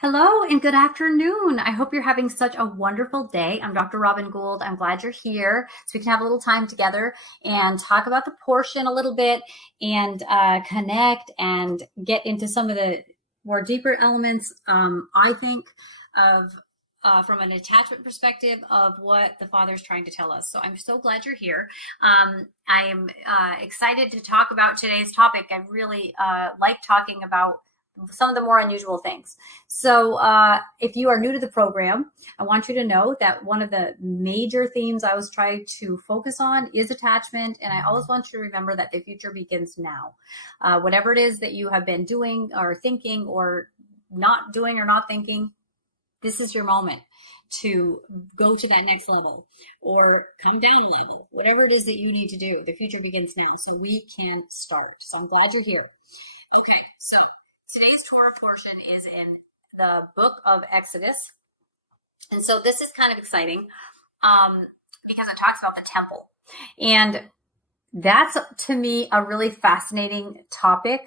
Hello and good afternoon. I hope you're having such a wonderful day. I'm Dr. Robin Gould. I'm glad you're here so we can have a little time together and talk about the portion a little bit and connect and get into some of the more deeper elements, I think, of from an attachment perspective of what the Father is trying to tell us. So I'm so glad you're here. I am excited to talk about today's topic. I really like talking about some of the more unusual things. So if you are new to the program, I want you to know that one of the major themes I was trying to focus on is attachment. And I always want you to remember that the future begins now. Whatever it is that you have been doing or thinking or not doing or not thinking, this is your moment to go to that next level or come down a level. Whatever it is that you need to do, the future begins now. So we can start. So I'm glad you're here. Okay, so today's Torah portion is in the book of Exodus. And so this is kind of exciting because it talks about the temple. And that's, to me, a really fascinating topic.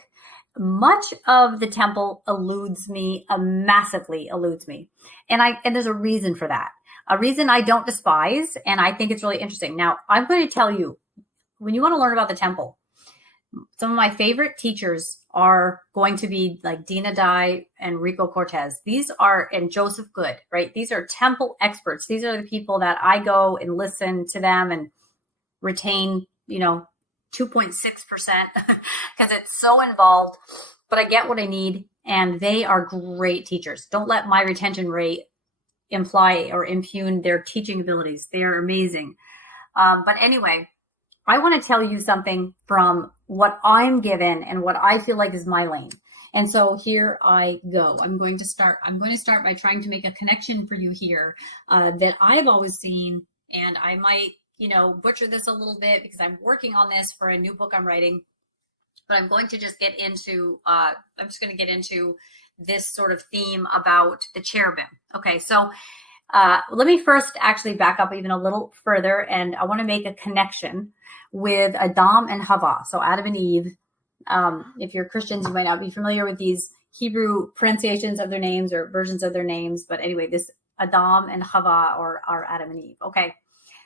Much of the temple eludes me, massively eludes me. And there's a reason for that. A reason I don't despise, and I think it's really interesting. Now, I'm going to tell you, when you want to learn about the temple, some of my favorite teachers are going to be like Dina Dye and Rico Cortez. And Joseph Good, right? These are temple experts. These are the people that I go and listen to them and retain, 2.6% because it's so involved, but I get what I need and they are great teachers. Don't let my retention rate imply or impugn their teaching abilities. They are amazing. But anyway, I want to tell you something from what I'm given and what I feel like is my lane. And so here I go. I'm going to start by trying to make a connection for you here that I've always seen. And I might, butcher this a little bit because I'm working on this for a new book I'm writing. But I'm going to just get into, this sort of theme about the cherubim. Okay, so let me first actually back up even a little further. And I want to make a connection with Adam and Hava. So Adam and Eve. If you're Christians, you might not be familiar with these Hebrew pronunciations of their names or versions of their names. But anyway, this Adam and Hava are Adam and Eve. Okay.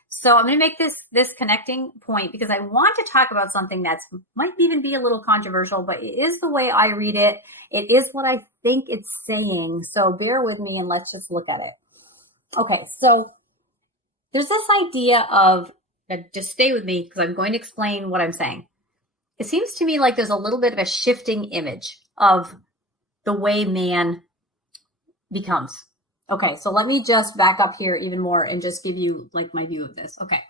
So I'm going to make this connecting point because I want to talk about something that might even be a little controversial, but it is the way I read it. It is what I think it's saying. So bear with me and let's just look at it. Okay. So there's this idea of, just stay with me because I'm going to explain what I'm saying. It seems to me like there's a little bit of a shifting image of the way man becomes. Okay, so let me just back up here even more and just give you like my view of this. Okay.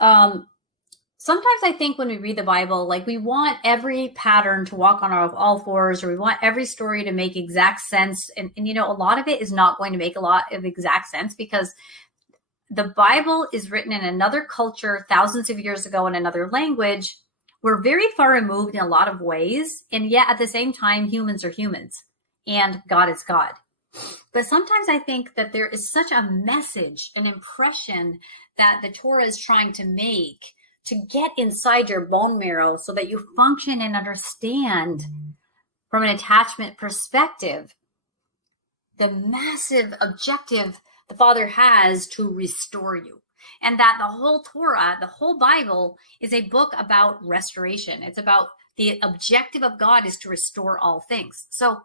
Sometimes I think when we read the Bible, like we want every pattern to walk on all fours, or we want every story to make exact sense. And a lot of it is not going to make a lot of exact sense because the Bible is written in another culture thousands of years ago in another language. We're very far removed in a lot of ways. And yet at the same time, humans are humans and God is God. But sometimes I think that there is such a message, an impression that the Torah is trying to make to get inside your bone marrow so that you function and understand from an attachment perspective the massive objective the Father has to restore you. And that the whole Torah, the whole Bible is a book about restoration. It's about the objective of God is to restore all things. So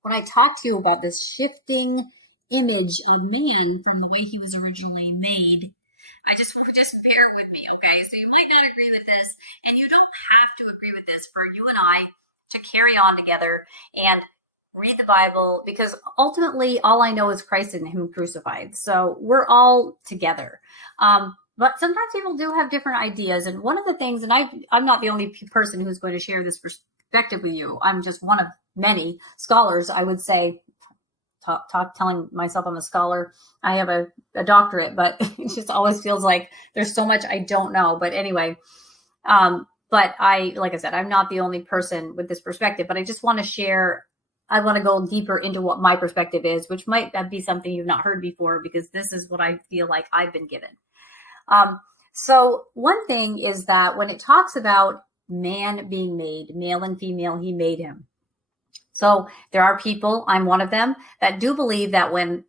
when I talk to you about this shifting image of man from the way he was originally made, I just bear with me, okay? So you might not agree with this, and you don't have to agree with this for you and I to carry on together and read the Bible, because ultimately all I know is Christ and him crucified. So we're all together. But sometimes people do have different ideas. And one of the things, and I'm not the only person who's going to share this perspective with you. I'm just one of many scholars, I would say, telling myself I'm a scholar. I have a doctorate, but it just always feels like there's so much I don't know. But anyway, but like I said, I'm not the only person with this perspective, but I just want to share. I want to go deeper into what my perspective is, which might be something you've not heard before, because this is what I feel like I've been given. So one thing is that when it talks about man being made, male and female, he made him. So there are people, I'm one of them, that do believe that when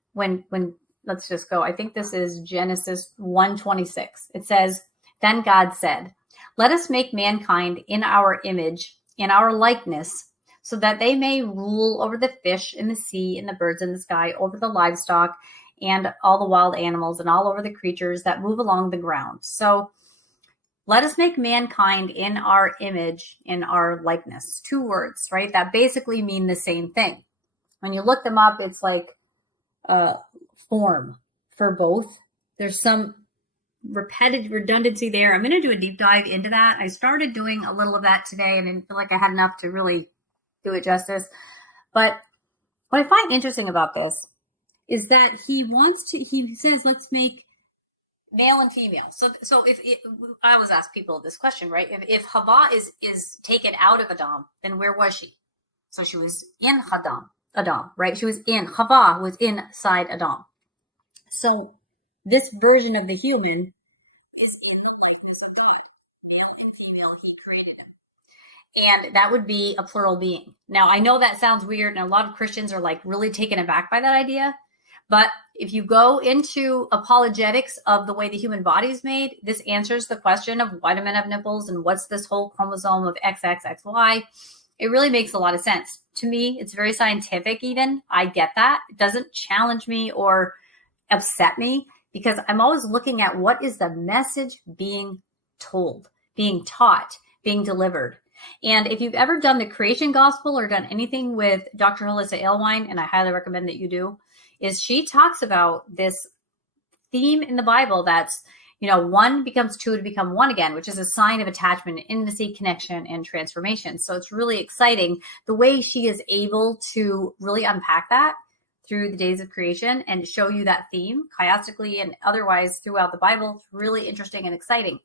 let's just go, I think this is Genesis 1:26. It says, then God said, let us make mankind in our image, in our likeness, so that they may rule over the fish in the sea and the birds in the sky, over the livestock and all the wild animals and all over the creatures that move along the ground. So let us make mankind in our image, in our likeness. 2 words, right? That basically mean the same thing. When you look them up, it's like form for both. There's some repetitive redundancy there. I'm going to do a deep dive into that. I started doing a little of that today and didn't feel like I had enough to really do it justice. But what I find interesting about this is that he says, let's make male and female. So if I always ask people this question, right? If Hava is taken out of Adam, then where was she? So she was in Adam, right? Hava was inside Adam. So this version of the human is in the likeness of God. Male and female, he created them. And that would be a plural being. Now, I know that sounds weird, and a lot of Christians are like really taken aback by that idea. But if you go into apologetics of the way the human body is made, this answers the question of why do men have nipples and what's this whole chromosome of XXXY. It really makes a lot of sense. To me, it's very scientific even. I get that. It doesn't challenge me or upset me because I'm always looking at what is the message being told, being taught, being delivered. And if you've ever done the creation gospel or done anything with Dr. Alyssa Aylwine, and I highly recommend that you do, is she talks about this theme in the Bible that's, one becomes two to become one again, which is a sign of attachment, intimacy, connection, and transformation. So it's really exciting the way she is able to really unpack that through the days of creation and show you that theme chiastically and otherwise throughout the Bible. It's really interesting and exciting.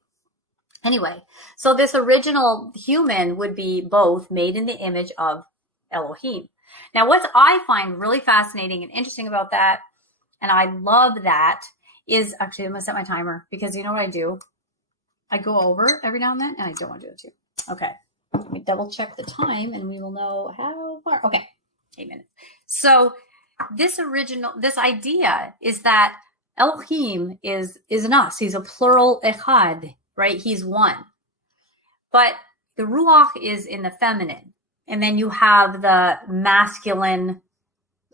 Anyway, so this original human would be both made in the image of Elohim. Now, what I find really fascinating and interesting about that, and I love that, is actually, I'm going to set my timer because you know what I do? I go over every now and then, and I don't want to do it too. Okay. Let me double check the time, and we will know how far. Okay. 8 minutes. So this idea is that Elohim is an us. He's a plural echad, right? He's one. But the ruach is in the feminine. And then you have the masculine,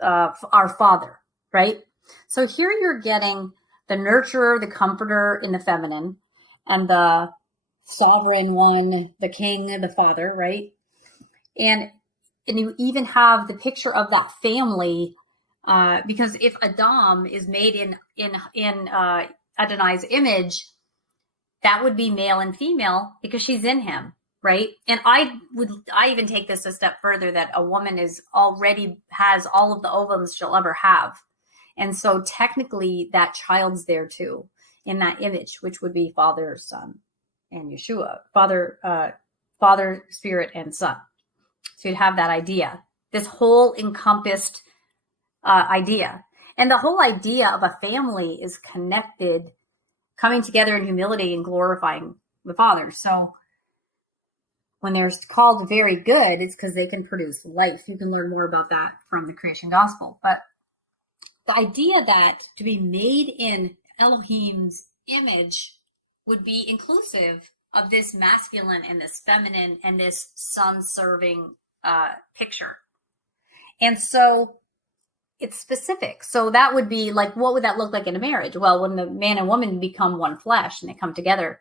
our Father, right? So here you're getting the nurturer, the comforter in the feminine, and the sovereign one, the king, the Father, right? And you even have the picture of that family, because if Adam is made in Adonai's image, that would be male and female because she's in him. Right. And I even take this a step further that a woman has all of the ovums she'll ever have. And so technically that child's there too in that image, which would be Father, Son, and Yeshua, Father, Spirit, and Son. So you'd have that idea, this whole encompassed idea. And the whole idea of a family is connected, coming together in humility and glorifying the Father. So when they're called very good, it's because they can produce life. You can learn more about that from the creation gospel. But the idea that to be made in Elohim's image would be inclusive of this masculine and this feminine and this son-serving picture. And so it's specific. So that would be like, what would that look like in a marriage? Well, when the man and woman become one flesh and they come together,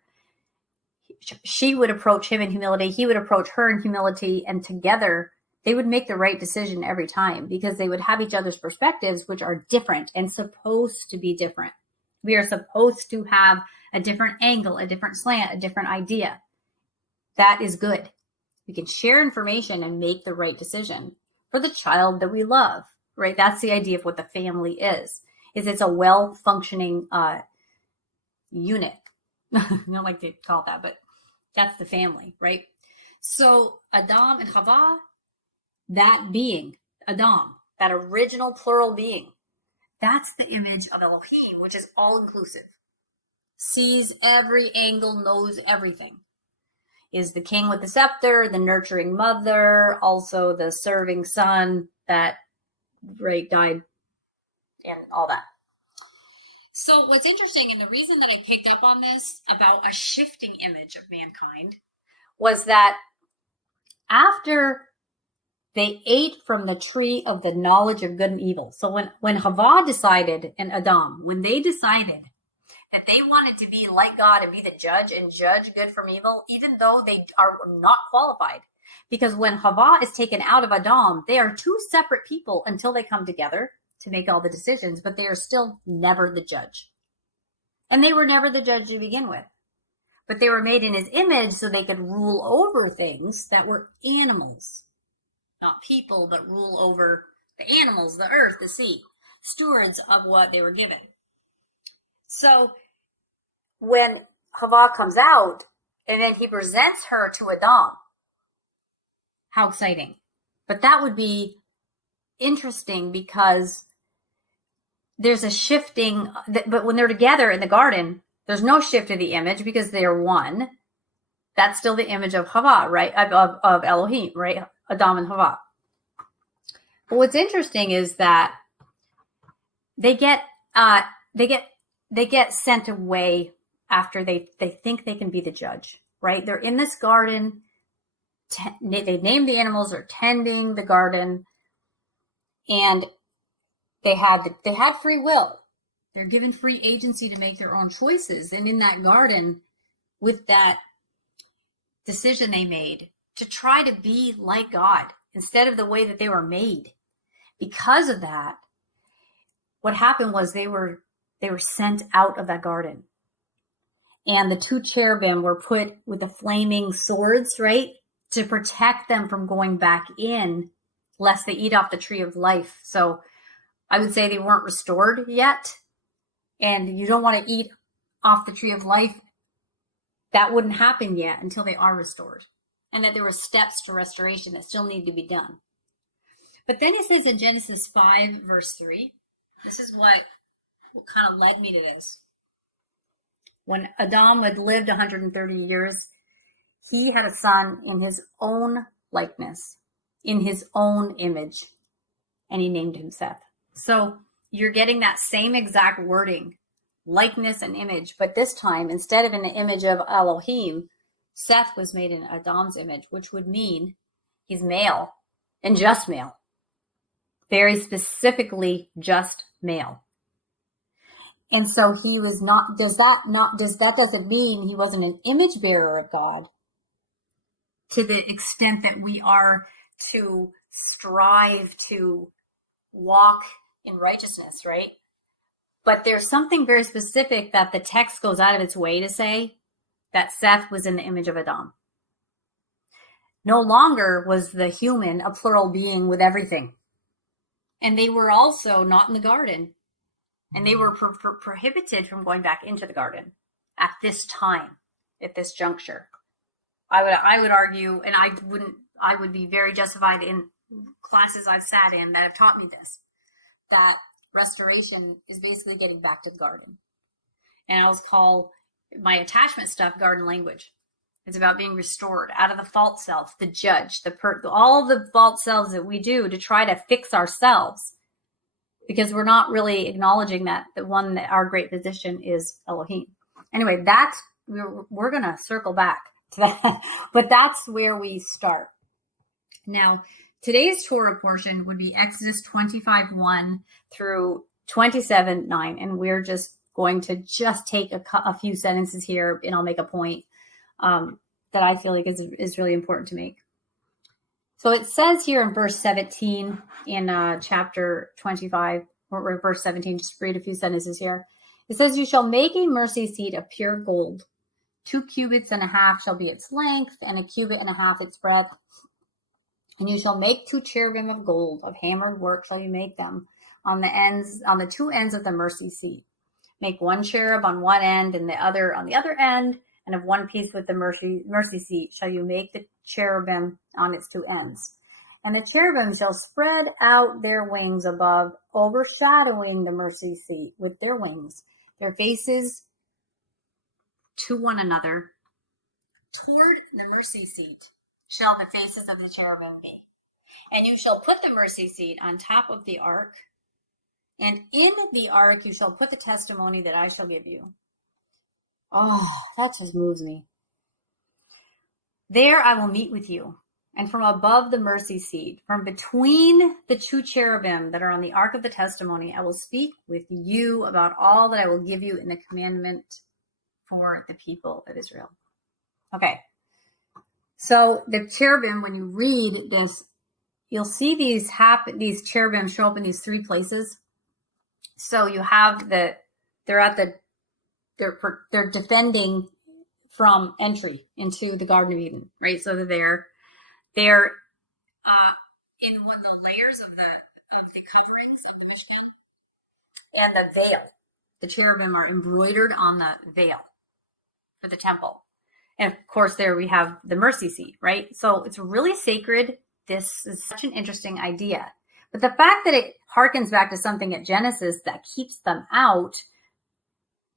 she would approach him in humility. He would approach her in humility. And together, they would make the right decision every time because they would have each other's perspectives, which are different and supposed to be different. We are supposed to have a different angle, a different slant, a different idea. That is good. We can share information and make the right decision for the child that we love, right? That's the idea of what the family is it's a well-functioning unit. I don't like to call it that, but that's the family, right? So Adam and Chava, that being, Adam, that original plural being, that's the image of Elohim, which is all-inclusive. Sees every angle, knows everything. is the king with the scepter, the nurturing mother, also the serving son that died, and all that. So what's interesting, and the reason that I picked up on this about a shifting image of mankind, was that after they ate from the tree of the knowledge of good and evil. So when Hava decided, and Adam, when they decided that they wanted to be like God and be the judge and judge good from evil, even though they are not qualified. Because when Hava is taken out of Adam, they are two separate people until they come together to make all the decisions, but they are still never the judge. And they were never the judge to begin with. But they were made in his image so they could rule over things that were animals. Not people, but rule over the animals, the earth, the sea. Stewards of what they were given. So when Hava comes out, and then he presents her to Adam, how exciting. But that would be interesting because there's a shifting, but when they're together in the garden, there's no shift of the image because they are one. That's still the image of Hava, right? Of Elohim, right? Adam and Hava. But what's interesting is that they get sent away after they think they can be the judge, right? They're in this garden. They named the animals, they're tending the garden, and they had free will. They're given free agency to make their own choices. And in that garden, with that decision they made to try to be like God instead of the way that they were made, because of that, what happened was they were sent out of that garden. And the two cherubim were put with the flaming swords, right, to protect them from going back in, lest they eat off the tree of life. So I would say they weren't restored yet. And you don't want to eat off the tree of life. That wouldn't happen yet until they are restored. And that there were steps to restoration that still need to be done. But then it says in Genesis 5, verse 3, this is what kind of led me to this. When Adam had lived 130 years, he had a son in his own likeness, in his own image, and he named him Seth. So you're getting that same exact wording, likeness and image, but this time, instead of in the image of Elohim, Seth was made in Adam's image, which would mean he's male and just male. Very specifically just male. And so he was not, that doesn't mean he wasn't an image bearer of God to the extent that we are to strive to walk in righteousness, right? But there's something very specific that the text goes out of its way to say, that Seth was in the image of Adam. No longer was the human a plural being with everything. And they were also not in the garden. And they were prohibited from going back into the garden at this time, at this juncture. I would argue, and I would be very justified in classes I've sat in that have taught me this, that restoration is basically getting back to the garden. And I'll call my attachment stuff garden language. It's about being restored out of the false self, the judge, all of the false selves that we do to try to fix ourselves, because we're not really acknowledging that the one that our great physician is Elohim. Anyway, we're going to circle back to that, but that's where we start. Now, today's Torah portion would be Exodus 25:1 through 27:9, and we're just going to take a few sentences here, and I'll make a point that I feel like is really important to make. So it says here in verse 17 in chapter 25, or verse 17, just read a few sentences here. It says, "You shall make a mercy seat of pure gold. 2 cubits and a half shall be its length, and 1.5 cubits its breadth. And you shall make 2 cherubim of gold, of hammered work shall you make them, on the 2 ends of the mercy seat. Make 1 cherub on one end and the other on the other end, and of one piece with the mercy seat shall you make the cherubim on its 2 ends. And the cherubim shall spread out their wings above, overshadowing the mercy seat with their wings, their faces to one another, toward the mercy seat shall the faces of the cherubim be. And you shall put the mercy seat on top of the ark, and in the ark you shall put the testimony that I shall give you. Oh, that just moves me. There I will meet with you, and from above the mercy seat, from between the two cherubim that are on the ark of the testimony, I will speak with you about all that I will give you in the commandment for the people of Israel. Okay. So the cherubim, when you read this, you'll see these cherubim show up in these three places. So you have they're defending from entry into the Garden of Eden, right? So they're in one of the layers of the coverings of the Mishkan, and the veil. The cherubim are embroidered on the veil for the temple. And of course, there we have the mercy seat, right? So it's really sacred. This is such an interesting idea. But the fact that it harkens back to something at Genesis that keeps them out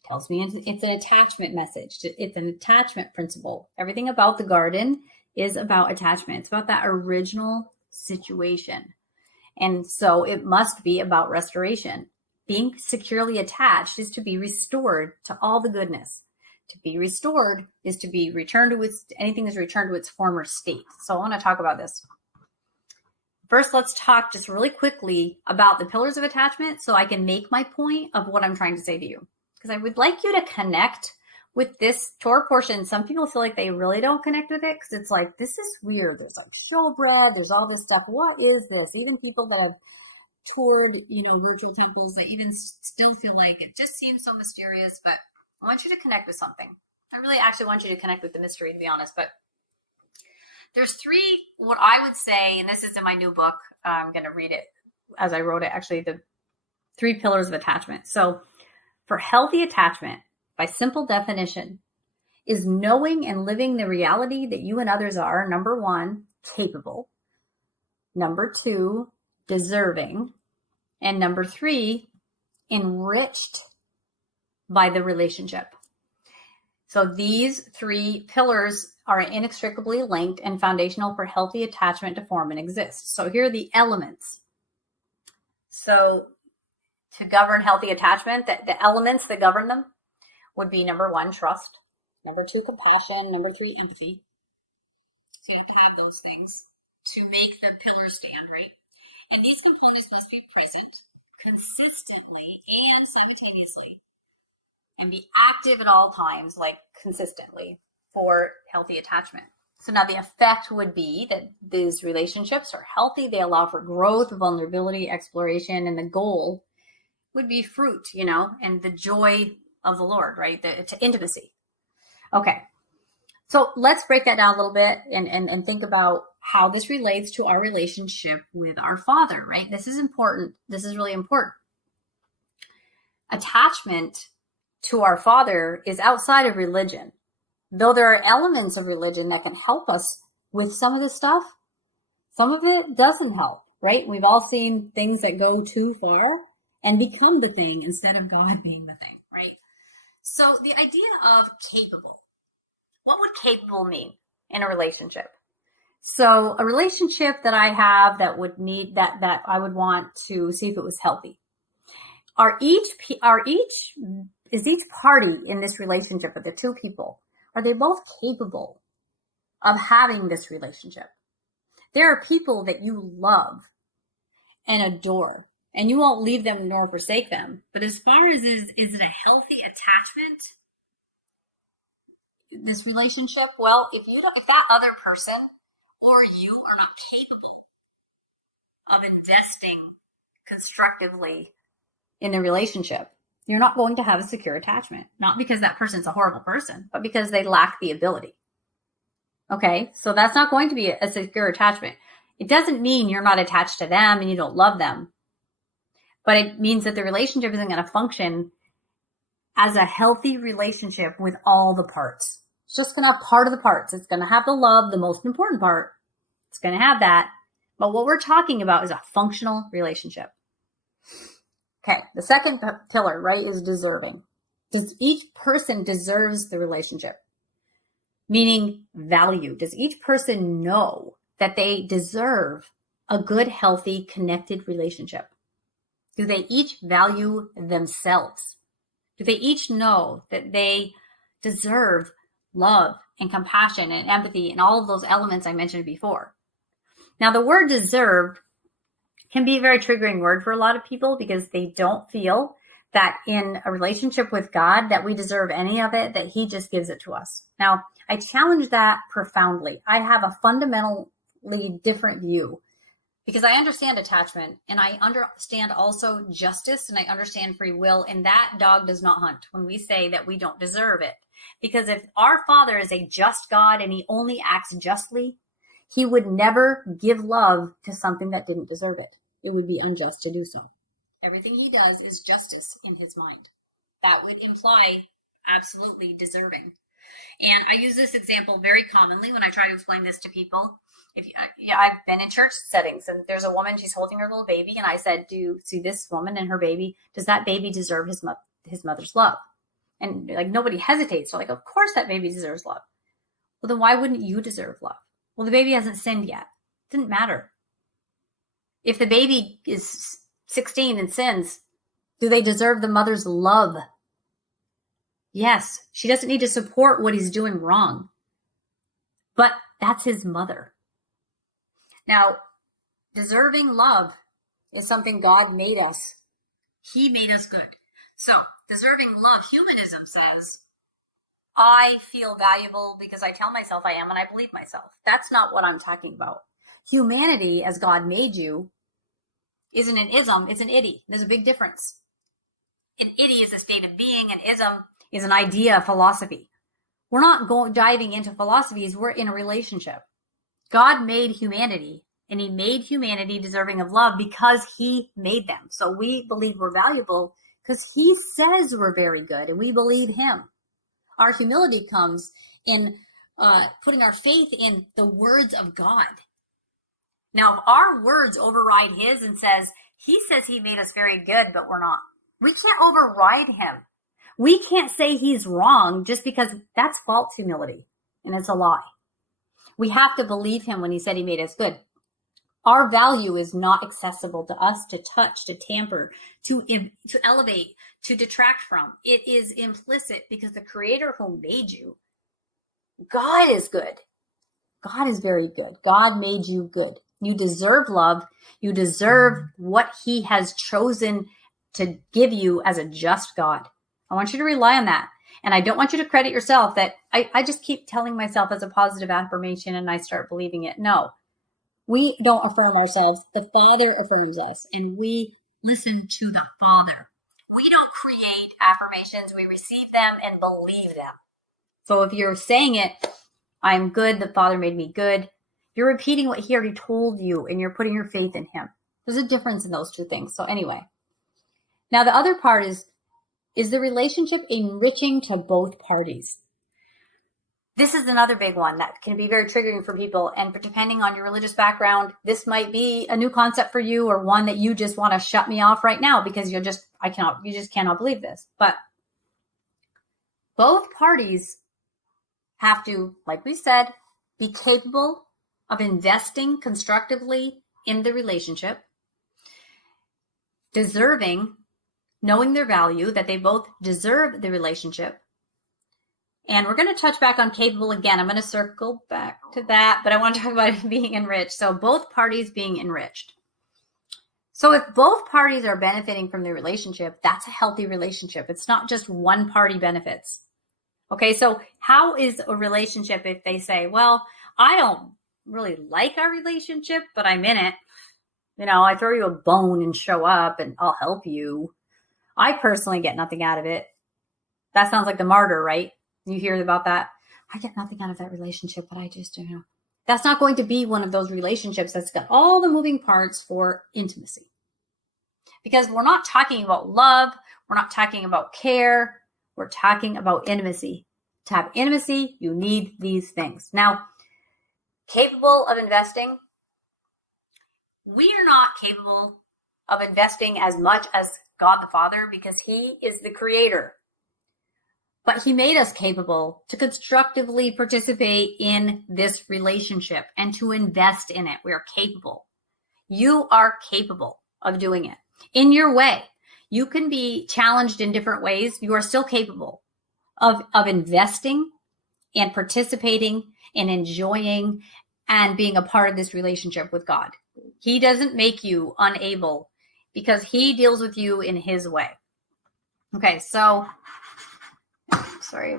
tells me it's an attachment message. It's an attachment principle. Everything about the garden is about attachment. It's about that original situation. And so it must be about restoration. Being securely attached is to be restored to all the goodness. To be restored is to be returned to anything is returned to its former state. So I want to talk about this. First, let's talk just really quickly about the pillars of attachment so I can make my point of what I'm trying to say to you. Because I would like you to connect with this Torah portion. Some people feel like they really don't connect with it because it's like, this is weird. There's like showbread. There's all this stuff. What is this? Even people that have toured, virtual temples, they even still feel like it just seems so mysterious. But I want you to connect with something. I really actually want you to connect with the mystery, to be honest. But there's three, what I would say, and this is in my new book. I'm going to read it as I wrote it, actually, the 3 pillars of attachment. So for healthy attachment, by simple definition, is knowing and living the reality that you and others are, number 1, capable, number 2, deserving, and number 3, enriched by the relationship. So these 3 pillars are inextricably linked and foundational for healthy attachment to form and exist. So here are the elements. So to govern healthy attachment, the elements that govern them would be number 1, trust, number 2, compassion, number 3, empathy. So you have to have those things to make the pillars stand, right? And these components must be present consistently and simultaneously, and be active at all times, like consistently, for healthy attachment. So now the effect would be that these relationships are healthy. They allow for growth, vulnerability, exploration, and the goal would be fruit, and the joy of the Lord, right? The intimacy. Okay. So let's break that down a little bit and think about how this relates to our relationship with our Father, right? This is important. This is really important. Attachment to our Father is outside of religion. Though there are elements of religion that can help us with some of this stuff, some of it doesn't help, right? We've all seen things that go too far and become the thing instead of God being the thing, right? So the idea of capable, what would capable mean in a relationship? So a relationship that I have that would need that I would want to see if it was healthy. Is each party in this relationship of the 2 people, are they both capable of having this relationship? There are people that you love and adore, and you won't leave them nor forsake them. But as far as is it a healthy attachment, this relationship? Well, if that other person or you are not capable of investing constructively in the relationship, you're not going to have a secure attachment. Not because that person's a horrible person, but because they lack the ability. Okay, so that's not going to be a secure attachment. It doesn't mean you're not attached to them and you don't love them, but it means that the relationship isn't going to function as a healthy relationship with all the parts. It's just going to have part of the parts. It's going to have the love, the most important part. It's going to have that. But what we're talking about is a functional relationship. Okay, the second pillar, right, is deserving. Each person deserves the relationship. meaning value. Does each person know that they deserve a good, healthy, connected relationship? Do they each value themselves? Do they each know that they deserve love and compassion and empathy and all of those elements I mentioned before? Now, the word deserve can be a very triggering word for a lot of people because they don't feel that in a relationship with God that we deserve any of it, that he just gives it to us. Now, I challenge that profoundly. I have a fundamentally different view because I understand attachment and I understand also justice and I understand free will, and that dog does not hunt when we say that we don't deserve it. Because if our Father is a just God and he only acts justly, he would never give love to something that didn't deserve it. It would be unjust to do so. Everything he does is justice in his mind. That would imply absolutely deserving. And I use this example very commonly when I try to explain this to people. I've been in church settings and there's a woman, she's holding her little baby. And I said, do you see this woman and her baby? Does that baby deserve his mother's love? And like nobody hesitates. So like, of course that baby deserves love. Well, then why wouldn't you deserve love? Well, the baby hasn't sinned yet. It didn't matter. If the baby is 16 and sins, do they deserve the mother's love? Yes, she doesn't need to support what he's doing wrong. But that's his mother. Now, deserving love is something God made us. He made us good. So, deserving love, humanism says, I feel valuable because I tell myself I am and I believe myself. That's not what I'm talking about. Humanity, as God made you, isn't an ism, it's an id. There's a big difference. An id is a state of being, an ism is an idea, philosophy. We're not diving into philosophies, we're in a relationship. God made humanity, and he made humanity deserving of love because he made them. So we believe we're valuable because he says we're very good, and we believe him. Our humility comes in putting our faith in the words of God. Now, if our words override his and he says he made us very good, but we're not. We can't override him. We can't say he's wrong just because that's false humility, and it's a lie. We have to believe him when he said he made us good. Our value is not accessible to us to touch, to tamper, to elevate, to detract from. It is implicit because the creator who made you, God is good. God is very good. God made you good. You deserve love. You deserve what he has chosen to give you as a just God. I want you to rely on that. And I don't want you to credit yourself that I just keep telling myself as a positive affirmation and I start believing it. No, we don't affirm ourselves. The Father affirms us and we listen to the Father. We don't create affirmations. We receive them and believe them. So if you're saying it, I'm good, the Father made me good, you're repeating what he already told you and you're putting your faith in him. There's a difference in those two things. So anyway, now the other part is the relationship enriching to both parties? This is another big one that can be very triggering for people. And depending on your religious background, this might be a new concept for you or one that you just want to shut me off right now because you just cannot believe this. But both parties have to, like we said, be capable of investing constructively in the relationship, deserving, knowing their value, that they both deserve the relationship. And we're going to touch back on capable again. I'm going to circle back to that, but I want to talk about it being enriched. So both parties being enriched. So if both parties are benefiting from the relationship, that's a healthy relationship. It's not just one party benefits. Okay, so how is a relationship if they say, well, I don't really like our relationship, but I'm in it. You know, I throw you a bone and show up and I'll help you. I personally get nothing out of it. That sounds like the martyr, right? You hear about that. I get nothing out of that relationship, but I just, that's not going to be one of those relationships that's got all the moving parts for intimacy. Because we're not talking about love. We're not talking about care. We're talking about intimacy. To have intimacy, you need these things. Now, capable of investing. We are not capable of investing as much as God the Father because he is the creator. But he made us capable to constructively participate in this relationship and to invest in it. We are capable. You are capable of doing it in your way. You can be challenged in different ways. You are still capable of investing and participating and enjoying and being a part of this relationship with God. He doesn't make you unable because he deals with you in his way. Okay, so, sorry,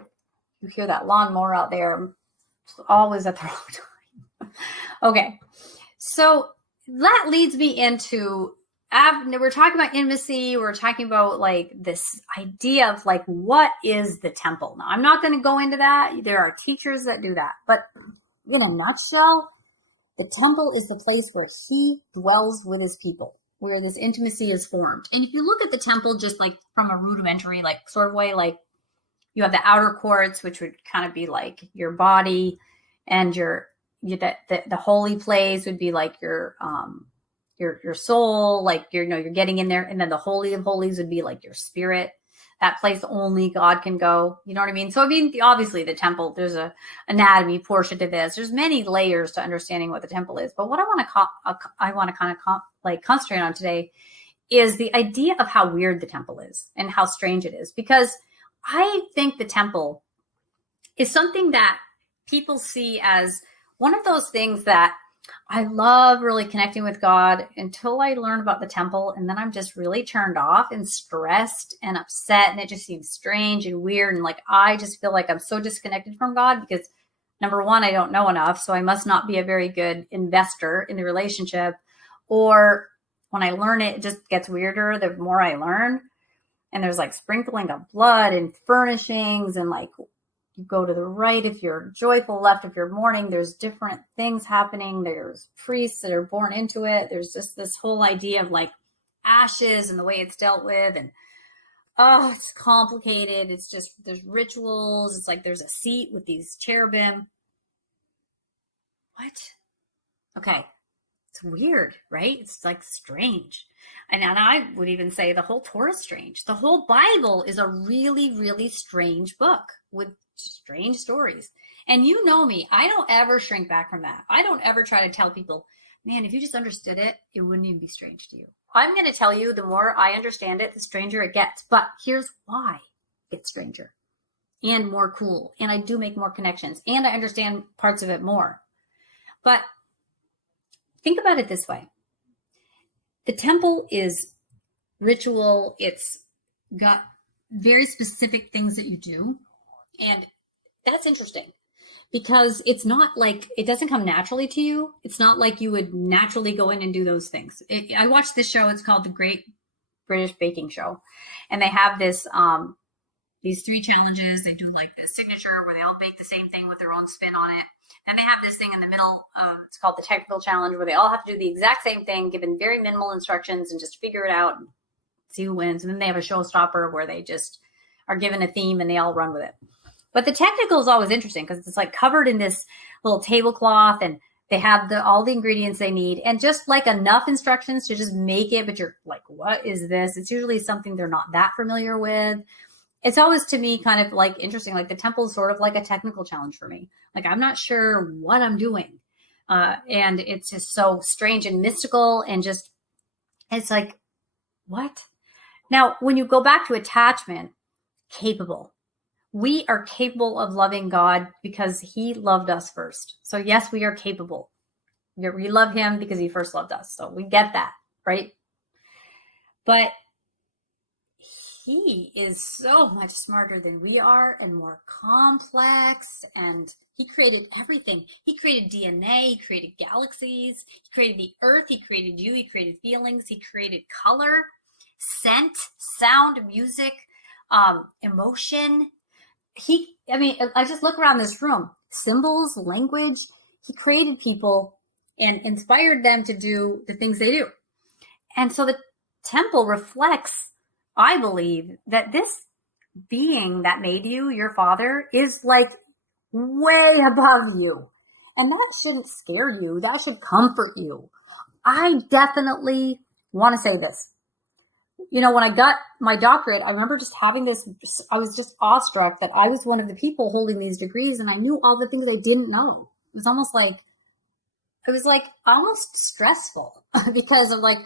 you hear that lawnmower out there. It's always at the wrong time. Okay, so that leads me into, we're talking about intimacy. We're talking about like this idea of like, what is the temple? Now, I'm not going to go into that. There are teachers that do that. But in a nutshell, the temple is the place where he dwells with his people, where this intimacy is formed. And if you look at the temple just like from a rudimentary like sort of way, like you have the outer courts, which would kind of be like your body, and the holy place would be like your soul, like you're getting in there, and then the holy of holies would be like your spirit. That place only God can go. You know what I mean? So I mean, obviously the temple, there's a anatomy portion to this. There's many layers to understanding what the temple is. But what I want to kind of concentrate on today is the idea of how weird the temple is and how strange it is. Because I think the temple is something that people see as one of those things that I love really connecting with God until I learn about the temple. And then I'm just really turned off and stressed and upset. And it just seems strange and weird. And like, I just feel like I'm so disconnected from God because number one, I don't know enough. So I must not be a very good investor in the relationship. Or when I learn it, it just gets weirder the more I learn. And there's like sprinkling of blood and furnishings and like, you go to the right if you're joyful, left if you're mourning. There's different things happening. There's priests that are born into it. There's just this whole idea of like ashes and the way it's dealt with. And oh, it's complicated. It's just, there's rituals. It's like there's a seat with these cherubim. What? Okay. It's weird, right? It's like strange. And I would even say the whole Torah is strange. The whole Bible is a really, really strange book with strange stories. And you know me, I don't ever shrink back from that. I don't ever try to tell people, man, if you just understood it, it wouldn't even be strange to you. I'm going to tell you, the more I understand it, the stranger it gets. But here's why it gets stranger and more cool. And I do make more connections and I understand parts of it more. But think about it this way. The temple is ritual. It's got very specific things that you do. And that's interesting because it's not like, it doesn't come naturally to you. It's not like you would naturally go in and do those things. I watched this show. It's called The Great British Baking Show. And they have this, these 3 challenges. They do like the signature where they all bake the same thing with their own spin on it. Then they have this thing in the middle. It's called the technical challenge where they all have to do the exact same thing, given very minimal instructions and just figure it out and see who wins. And then they have a showstopper where they just are given a theme and they all run with it. But the technical is always interesting because it's like covered in this little tablecloth and they have all the ingredients they need and just like enough instructions to just make it. But you're like, what is this? It's usually something they're not that familiar with. It's always to me kind of like interesting. Like the temple is sort of like a technical challenge for me. Like I'm not sure what I'm doing. And it's just so strange and mystical and just, it's like, what? Now, when you go back to attachment, capable. We are capable of loving God because he loved us first. So yes, we are capable. We love him because he first loved us. So we get that, right? But he is so much smarter than we are and more complex. And he created everything. He created DNA. He created galaxies. He created the earth. He created you. He created feelings. He created color, scent, sound, music, emotion. I just look around this room, symbols, language. He created people and inspired them to do the things they do. And so the temple reflects, I believe, that this being that made you, your father, is like way above you. And that shouldn't scare you. That should comfort you. I definitely want to say this. when I got my doctorate, I remember just having this, I was just awestruck that I was one of the people holding these degrees and I knew all the things I didn't know. It was like almost stressful because of like,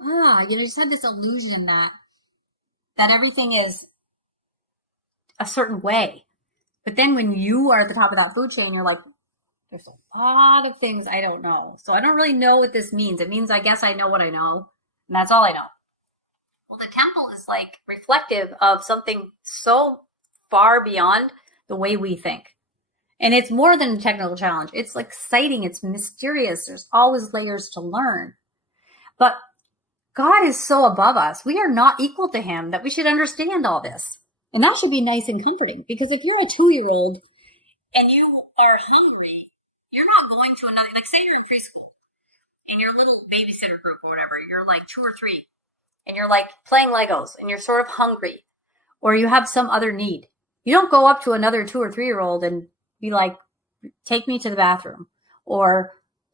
you just had this illusion that everything is a certain way. But then when you are at the top of that food chain, you're like, there's a lot of things I don't know. So I don't really know what this means. It means I guess I know what I know, and that's all I know. Well, the temple is like reflective of something so far beyond the way we think. And it's more than a technical challenge. It's like exciting. It's mysterious. There's always layers to learn. But God is so above us. We are not equal to him that we should understand all this. And that should be nice and comforting, because if you're a 2-year-old and you are hungry, you're not going to another, like say you're in preschool in your little babysitter group or whatever, you're like 2 or 3 and you're like playing Legos and you're sort of hungry or you have some other need. You don't go up to another 2 or 3-year-old and be like, take me to the bathroom or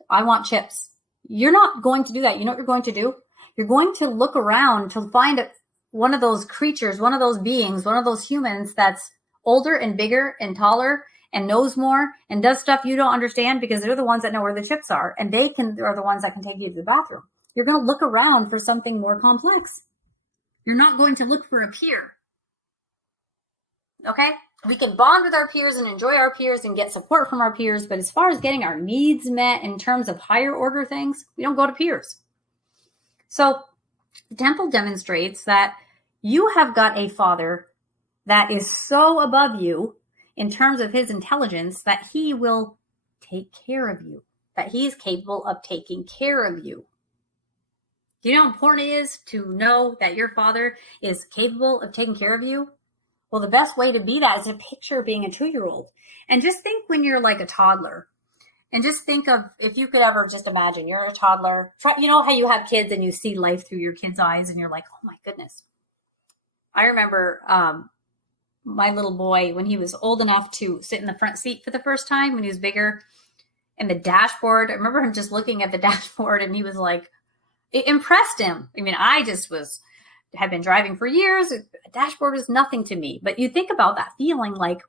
I want chips. You're not going to do that. You know what you're going to do? You're going to look around to find one of those creatures, one of those beings, one of those humans that's older and bigger and taller and knows more and does stuff you don't understand, because they're the ones that know where the chips are and are the ones that can take you to the bathroom. You're going to look around for something more complex. You're not going to look for a peer. Okay? We can bond with our peers and enjoy our peers and get support from our peers, but as far as getting our needs met in terms of higher order things, we don't go to peers. So the temple demonstrates that you have got a father that is so above you in terms of his intelligence that he will take care of you, that he is capable of taking care of you. Do you know how important it is to know that your father is capable of taking care of you? Well, the best way to be that is to picture being a 2-year-old. And just think when you're like a toddler. And just think of, if you could ever just imagine you're a toddler. You know how you have kids and you see life through your kids' eyes and you're like, oh my goodness. I remember my little boy, when he was old enough to sit in the front seat for the first time, when he was bigger, and the dashboard, I remember him just looking at the dashboard and he was like, it impressed him. I mean, I just had been driving for years. A dashboard was nothing to me. But you think about that feeling like,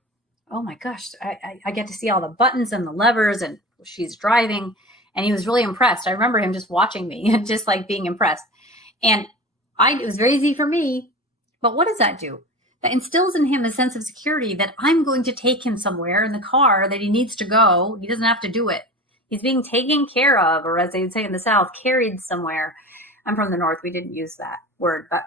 oh my gosh, I get to see all the buttons and the levers and she's driving. And he was really impressed. I remember him just watching me and just like being impressed. And it was very easy for me. But what does that do? That instills in him a sense of security that I'm going to take him somewhere in the car that he needs to go. He doesn't have to do it. He's being taken care of, or as they would say in the South, carried somewhere. I'm from the North. We didn't use that word, but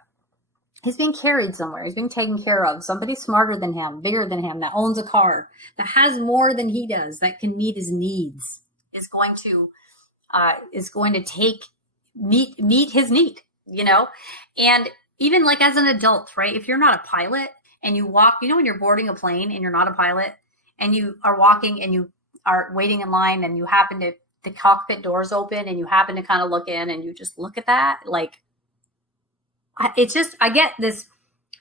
he's being carried somewhere. He's being taken care of. Somebody smarter than him, bigger than him, that owns a car, that has more than he does, that can meet his needs, is going to meet his need, And even like as an adult, right? If you're not a pilot and you walk, when you're boarding a plane and you're not a pilot and you are walking and you are waiting in line and you happen to, the cockpit doors open and you happen to kind of look in and you just look at that, like, it's just, I get this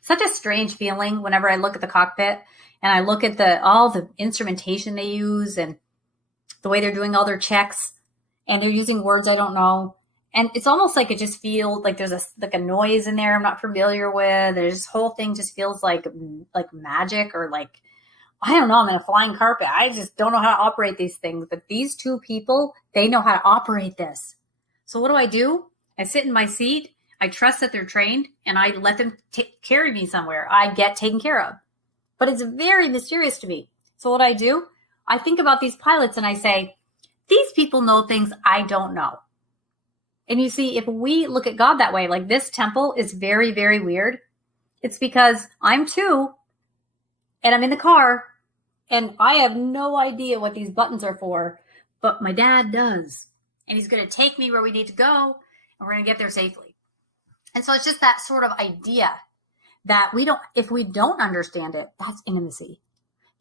such a strange feeling whenever I look at the cockpit and I look at all the instrumentation they use and the way they're doing all their checks and they're using words I don't know. And it's almost like it just feels like there's a noise in there I'm not familiar with. There's this whole thing just feels like magic, or like, I don't know, I'm in a flying carpet. I just don't know how to operate these things. But these two people, they know how to operate this. So what do? I sit in my seat. I trust that they're trained and I let them carry me somewhere. I get taken care of. But it's very mysterious to me. So what I think about these pilots and I say, these people know things I don't know. And you see, if we look at God that way, like this temple is very, very weird. It's because I'm 2 and I'm in the car and I have no idea what these buttons are for, but my dad does. And he's going to take me where we need to go and we're going to get there safely. And so it's just that sort of idea that if we don't understand it, that's intimacy,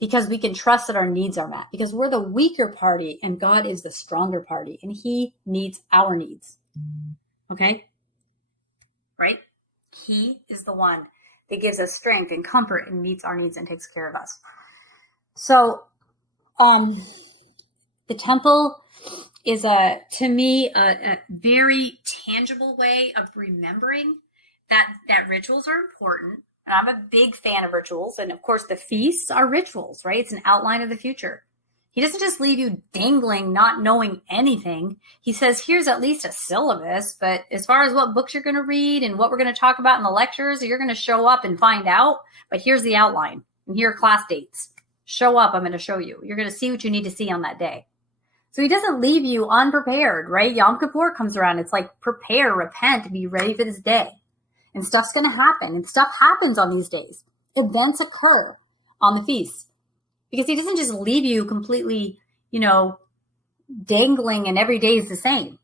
because we can trust that our needs are met, because we're the weaker party and God is the stronger party and he needs our needs. Okay? Right? He is the one that gives us strength and comfort and meets our needs and takes care of us. So, the temple is to me, a very tangible way of remembering that rituals are important. And I'm a big fan of rituals. And of course, the feasts are rituals, right? It's an outline of the future. He doesn't just leave you dangling, not knowing anything. He says, here's at least a syllabus, but as far as what books you're going to read and what we're going to talk about in the lectures, you're going to show up and find out. But here's the outline. And here are class dates. Show up. I'm going to show you. You're going to see what you need to see on that day. So he doesn't leave you unprepared, right? Yom Kippur comes around. It's like prepare, repent, be ready for this day. And stuff's going to happen. And stuff happens on these days. Events occur on the feast. Because he doesn't just leave you completely, dangling and every day is the same.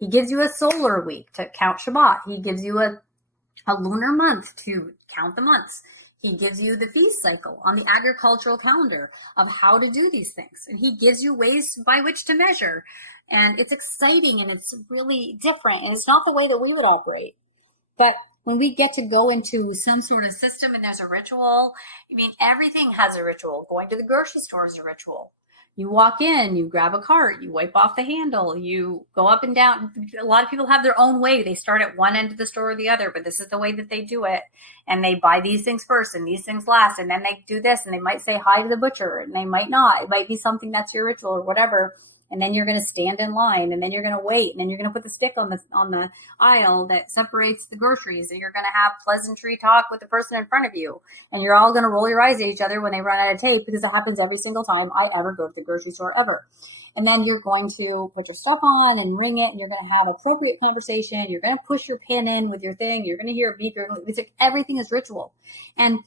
He gives you a solar week to count Shabbat. He gives you a lunar month to count the months. He gives you the feast cycle on the agricultural calendar of how to do these things. And he gives you ways by which to measure. And it's exciting and it's really different. And it's not the way that we would operate. But when we get to go into some sort of system and there's a ritual, everything has a ritual. Going to the grocery store is a ritual. You walk in, you grab a cart, you wipe off the handle, you go up and down. A lot of people have their own way. They start at one end of the store or the other, but this is the way that they do it. And they buy these things first and these things last. And then they do this and they might say hi to the butcher and they might not. It might be something that's your ritual or whatever. And then you're going to stand in line and then you're going to wait. And then you're going to put the stick on the aisle that separates the groceries. And you're going to have pleasantry talk with the person in front of you. And you're all going to roll your eyes at each other when they run out of tape because it happens every single time I ever go to the grocery store ever. And then you're going to put your stuff on and ring it. And you're going to have appropriate conversation. You're going to push your pin in with your thing. You're going to hear a beep. It's like everything is ritual. And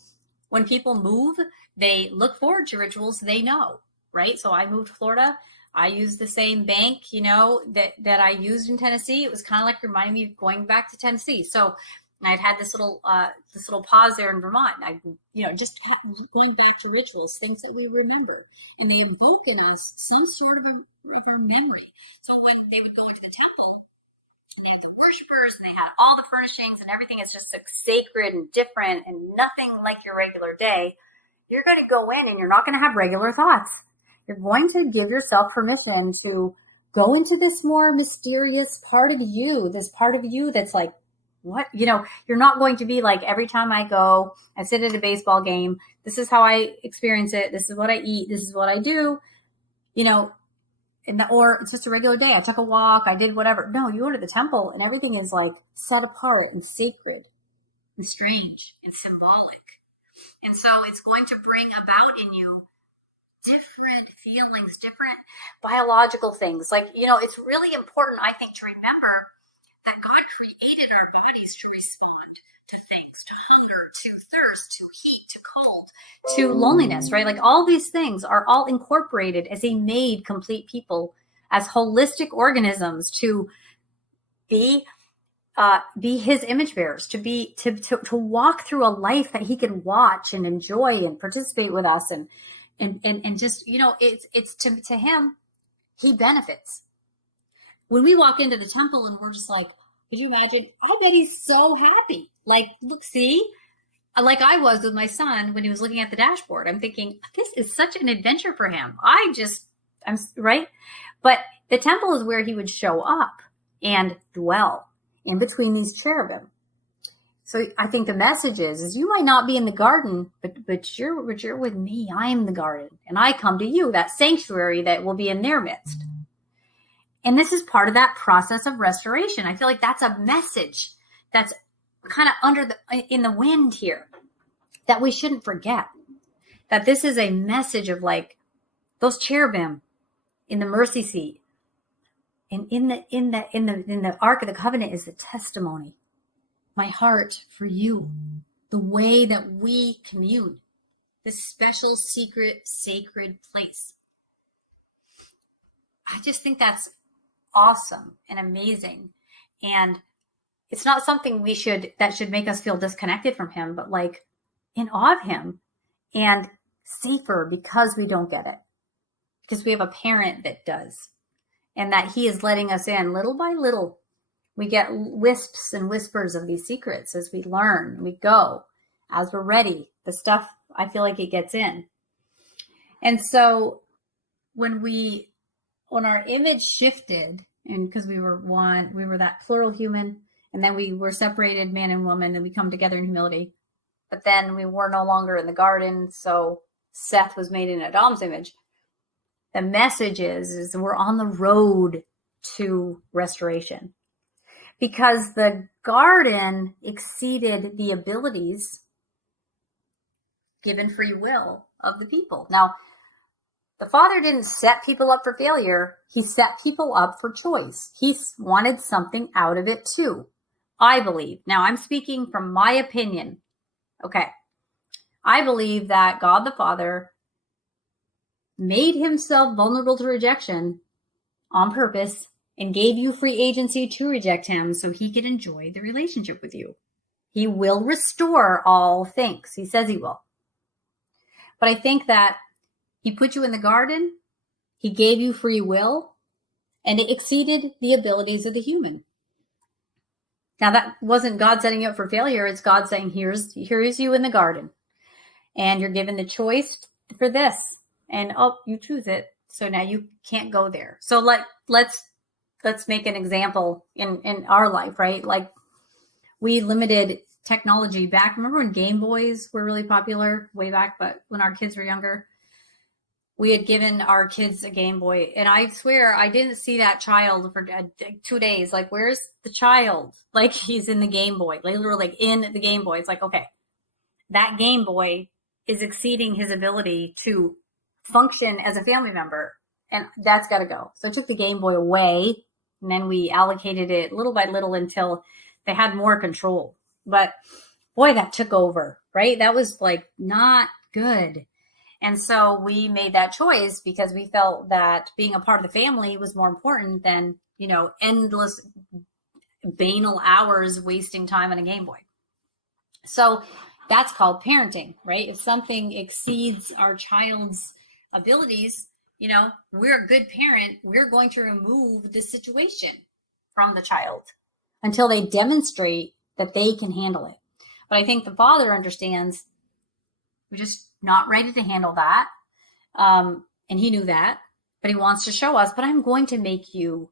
when people move, they look forward to rituals they know, right? So I moved to Florida. I used the same bank, that I used in Tennessee. It was kind of like reminding me of going back to Tennessee. So I'd had this little pause there in Vermont. Going back to rituals, things that we remember, and they evoke in us some sort of our memory. So when they would go into the temple, and they had the worshipers, and they had all the furnishings, and everything is just like sacred and different, and nothing like your regular day. You're going to go in, and you're not going to have regular thoughts. You're going to give yourself permission to go into this more mysterious part of you, this part of you that's like, what? You're not going to be like, every time I go, I sit at a baseball game, this is how I experience it, this is what I eat, this is what I do, or it's just a regular day. I took a walk, I did whatever. No, you go to the temple and everything is like set apart and sacred and strange and symbolic. And so it's going to bring about in you different feelings, different biological things. It's really important, I think, to remember that God created our bodies to respond to things, to hunger, to thirst, to heat, to cold, to loneliness, right? Like all these things are all incorporated as He made complete people, as holistic organisms to be His image bearers, to walk through a life that He can watch and enjoy and participate with us and just, it's to Him, He benefits. When we walk into the temple and we're just like, could you imagine? I bet He's so happy. Like, look, see, like I was with my son when he was looking at the dashboard. I'm thinking, this is such an adventure for him. I'm right. But the temple is where He would show up and dwell in between these cherubim. So I think the message is you might not be in the garden, but you're with me. I am the garden, and I come to you, that sanctuary that will be in their midst. And this is part of that process of restoration. I feel like that's a message that's kind of in the wind here that we shouldn't forget. That this is a message of like those cherubim in the mercy seat, and in the Ark of the Covenant is the testimony. My heart for you, the way that we commune, this special, secret, sacred place. I just think that's awesome and amazing. And it's not something that should make us feel disconnected from Him, but like in awe of Him and safer because we don't get it. Because we have a parent that does. And that He is letting us in little by little. We get wisps and whispers of these secrets as we learn, we go, as we're ready. The stuff, I feel like it gets in. And so when our image shifted, and because we were that plural human, And then we were separated, man and woman, and we come together in humility. But then we were no longer in the garden, so Seth was made in Adam's image. The message is we're on the road to restoration, because the garden exceeded the abilities given free will of the people. Now, the Father didn't set people up for failure. He set people up for choice. He wanted something out of it too, I believe. Now, I'm speaking from my opinion. Okay. I believe that God the Father made himself vulnerable to rejection on purpose and gave you free agency to reject him so he could enjoy the relationship with you. He will restore all things. He says he will. But I think that he put you in the garden, he gave you free will, and it exceeded the abilities of the human. Now, that wasn't God setting you up for failure. It's God saying, here's you in the garden, and you're given the choice for this, and you choose it. So now you can't go there. So let's make an example in our life, right? Like, we limited technology back. Remember when Game Boys were really popular way back, but when our kids were younger, we had given our kids a Game Boy. And I swear I didn't see that child for 2 days. Like, where's the child? Like, he's in the Game Boy, literally like in the Game Boy. It's like, okay, that Game Boy is exceeding his ability to function as a family member. And that's got to go. So I took the Game Boy away, and then we allocated it little by little until they had more control. But boy, that took over, right? That was like not good. And so we made that choice because we felt that being a part of the family was more important than, endless banal hours wasting time on a Game Boy. So that's called parenting, right? If something exceeds our child's abilities, we're a good parent. We're going to remove the situation from the child until they demonstrate that they can handle it. But I think the Father understands we're just not ready to handle that. And he knew that, but he wants to show us, but I'm going to make you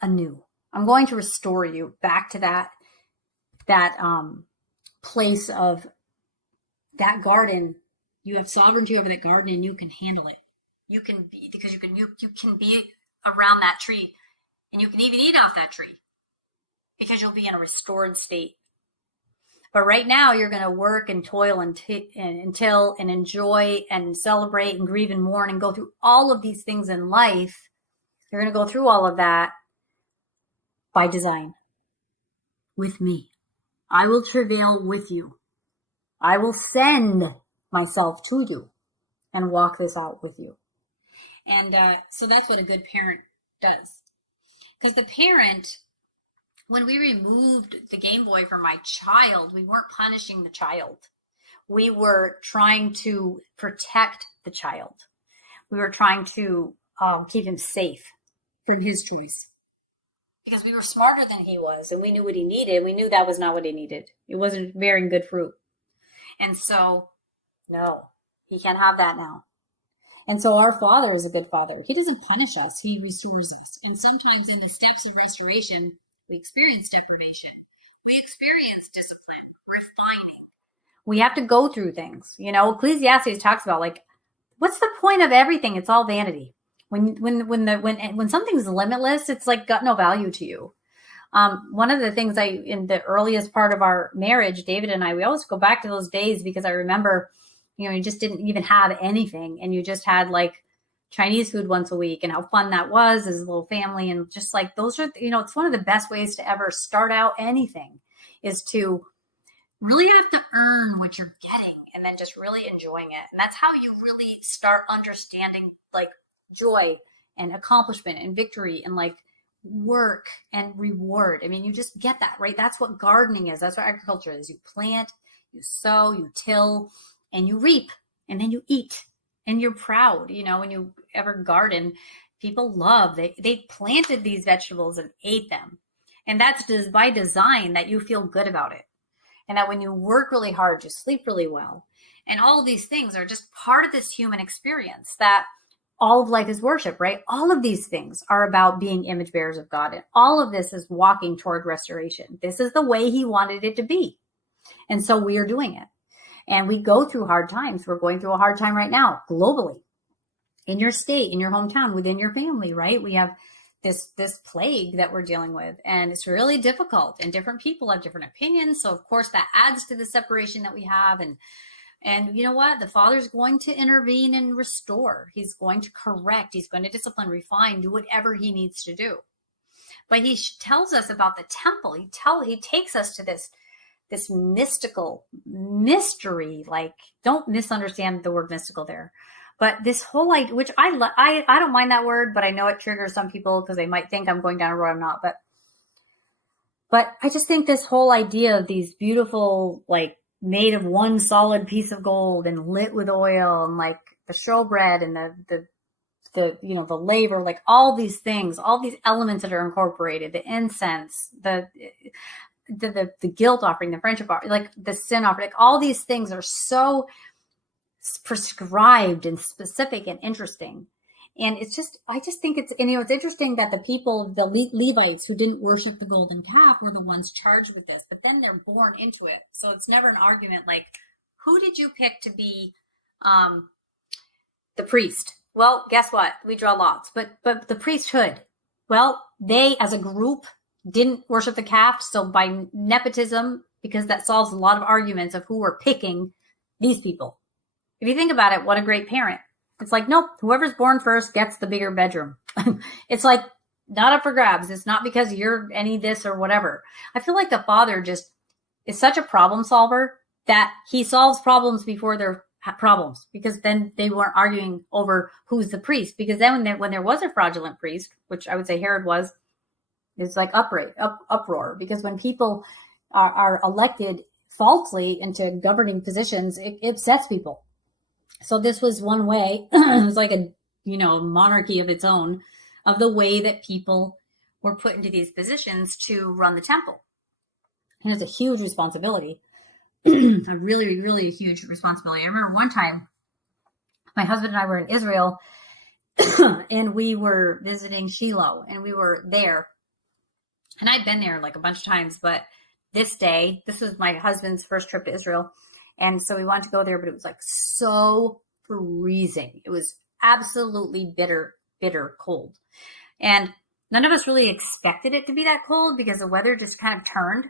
anew. I'm going to restore you back to that place of that garden. You have sovereignty over that garden, and you can handle it. You can be, because you can be around that tree, and you can even eat off that tree because you'll be in a restored state. But right now, you're going to work and toil until and enjoy and celebrate and grieve and mourn and go through all of these things in life. You're going to go through all of that by design with me. I will travail with you. I will send myself to you and walk this out with you. And so that's what a good parent does. Because the parent, when we removed the Game Boy from my child, we weren't punishing the child. We were trying to protect the child. We were trying to keep him safe from his choice. Because we were smarter than he was, and we knew what he needed. We knew that was not what he needed. It wasn't bearing good fruit. And so, no, he can't have that now. And so our Father is a good Father. He doesn't punish us. He restores us. And sometimes in the steps of restoration, we experience deprivation. We experience discipline, refining. We have to go through things. Ecclesiastes talks about, like, what's the point of everything? It's all vanity. When something's limitless, it's like got no value to you. One of the things in the earliest part of our marriage, David and I, we always go back to those days because I remember, you just didn't even have anything, and you just had like Chinese food once a week, and how fun that was as a little family. And just like, those are, it's one of the best ways to ever start out anything, is to really have to earn what you're getting and then just really enjoying it. And that's how you really start understanding like joy and accomplishment and victory and like work and reward. I mean, you just get that, right? That's what gardening is. That's what agriculture is. You plant, you sow, you till, and you reap, and then you eat, and you're proud. When you ever garden, people love, they planted these vegetables and ate them. And that's just by design, that you feel good about it. And that when you work really hard, you sleep really well. And all of these things are just part of this human experience that all of life is worship, right? All of these things are about being image bearers of God. And all of this is walking toward restoration. This is the way he wanted it to be. And so we are doing it. And we go through hard times. We're going through a hard time right now, globally, in your state, in your hometown, within your family, right? We have this plague that we're dealing with, and it's really difficult, and different people have different opinions. So of course that adds to the separation that we have. And you know what? The Father's going to intervene and restore. He's going to correct. He's going to discipline, refine, do whatever he needs to do. But he tells us about the temple. He takes us to this mystical mystery. Like, don't misunderstand the word mystical there. But this whole idea, which I don't mind that word, but I know it triggers some people because they might think I'm going down a road I'm not. But I just think this whole idea of these beautiful, like, made of one solid piece of gold and lit with oil, and like the showbread and the laver, like all these things, all these elements that are incorporated, the incense, the guilt offering, the friendship offering, like the sin offering, like all these things are so prescribed and specific and interesting. And I just think it's interesting that the people, the Levites who didn't worship the golden calf, were the ones charged with this, but then they're born into it. So it's never an argument like, who did you pick to be the priest? Well, guess what? We draw lots, but the priesthood, well, they as a group didn't worship the calf. So by nepotism, because that solves a lot of arguments of who we're picking, these people. If you think about it, what a great parent. It's like, nope, whoever's born first gets the bigger bedroom. It's like not up for grabs. It's not because you're any this or whatever. I feel like the Father just is such a problem solver that he solves problems before they're problems, because then they weren't arguing over who's the priest. Because then when there was a fraudulent priest, which I would say Herod was, it's like uproar. Because when people are elected falsely into governing positions, it upsets people. So this was one way. It was like a monarchy of its own, of the way that people were put into these positions to run the temple. And it's a huge responsibility. A really, really huge responsibility. I remember one time my husband and I were in Israel and we were visiting Shiloh, and we were there. And I'd been there like a bunch of times, but this was my husband's first trip to Israel. And so we wanted to go there, but it was like so freezing. It was absolutely bitter, bitter cold. And none of us really expected it to be that cold because the weather just kind of turned.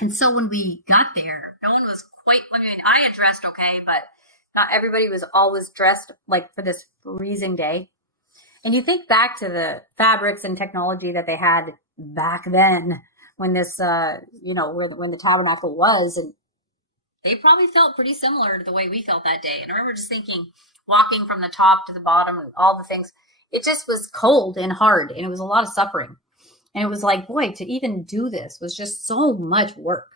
And so when we got there, no one was I had dressed okay, but not everybody was always dressed like for this freezing day. And you think back to the fabrics and technology that they had back then when this, when the tabernacle was, and they probably felt pretty similar to the way we felt that day. And I remember just thinking, walking from the top to the bottom and all the things, it just was cold and hard, and it was a lot of suffering. And it was like, boy, to even do this was just so much work.